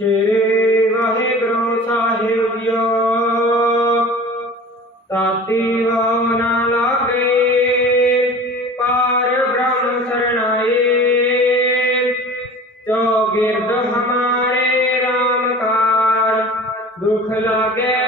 ਸ਼੍ਰੀ ਵਾਹਿਗੁਰੂ ਸਾਹਿਬ JIO. ਤਾਤੀ ਵਾਹ ਨਾ ਲਾਗੇ, ਪਾਰ ਬ੍ਰਹਮ ਸਰਣਾਏ ਜੋ ਗਿਰਦ ਹਮਾਰੇ RAM ਕਾਰ ਦੁਖ ਲਾਗੇ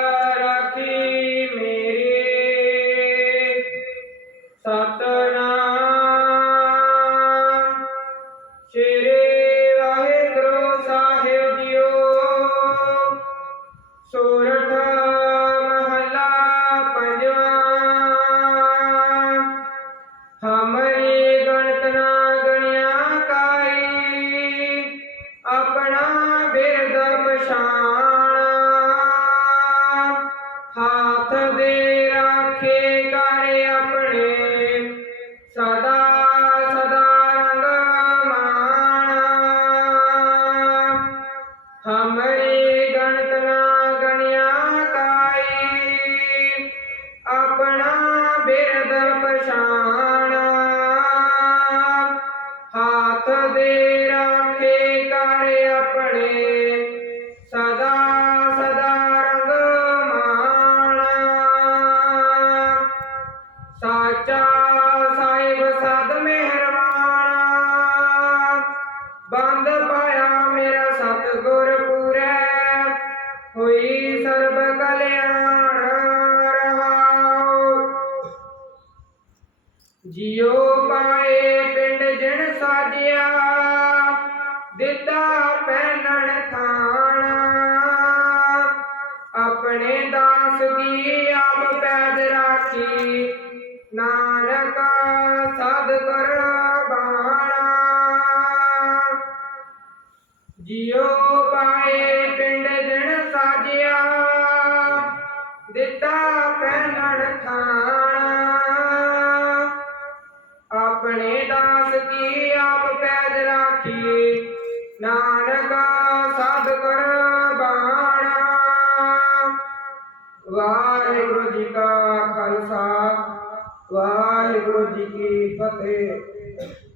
ਪਛਾਣ। ਹਾਥ ਦੇ ਰਾਖੇ ਕਰ ਆਪਣੇ। ਸਦਾ ਸਦਾ ਰੰਗ ਮਾਣ। ਸਾਚਾ ਸਾਹਿਬ, ਸਦ ਮਿਹਰਬਾਨ। ਬੰਦ ਪਾਇਆ ਮੇਰਾ ਸਤਿਗੁਰ ਪੂਰੈ। ਹੋਈ ਸਰਬ ਜਿਉ ਪਾਏ ਪਿੰਡ ਜਿਣ ਸਾਜਿਆ, ਦਿੱਤਾ ਪਹਿਨਣ ਖਾਣਾ। ਆਪਣੇ ਦਾਸ ਕੀ ਆਪ ਪੈਦ ਰਾਖੀ, ਨਾਨਕ ਸਦ ਕਰ ਬਾਣਾ। ਜਿਉ ਪਾਏ ਪਿੰਡ ਜਿਣ ਸਾਜਿਆ, ਦਿੱਤਾ ਪਹਿਨਣ ਖਾਣਾ। ਕੀ ਆਪ ਪੈਜ ਰਾਖੀ ਨਾਨਕ ਸਾਧ ਕਰ ਬਾਣਾ। ਵਾਹਿਗੁਰੂ ਜੀ ਕਾ ਖਾਲਸਾ, ਵਾਹਿਗੁਰੂ ਜੀ ਕੀ ਫਤਿਹ।